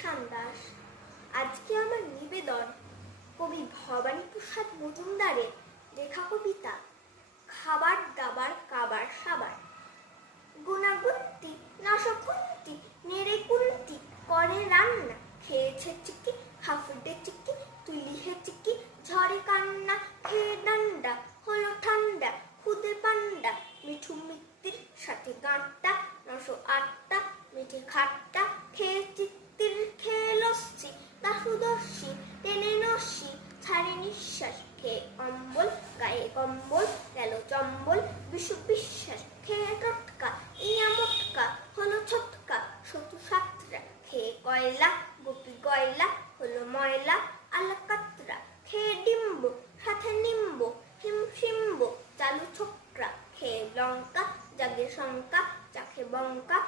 শ্যাম দাস আজকে আমার নিবেদন। কবি ভবানী প্রসাদ মজুমদারের লেখা কবিতা, খাবার দাবার কাবার সাবার। গুণাগুন্তি নাশকুন্তি নেড়ে কুন্তি করে রান্না, খেয়েছে চিকি হাফুডে চিকি তুলিহে চিকি ঝরে কান্না খেয়ে ডান্ডা, হলো ঠান্ডা, খুদে পান্ডা মিঠু মিত্তির সাথে গাঁটটা, নশো আটটা, মিঠে খাটটা। ছাড়ে নিঃশ্বাস খেয়ে অম্বল, গায়ে কম্বল গেল চম্বল, বিশু বিশ্বাস খেয়ে টটকা ইয়া মটকা হলো ছটকা শতু সাতরা খেয়ে কয়লা, গোপী গয়লা, হলো ময়লা আলা কাতরা খেয়ে ডিম্ব, সাথে নিম্ব হিম শিম্ব চালু ছোকরা খেয়ে লঙ্কা, জাগে শঙ্কা, চাখে বঙ্কা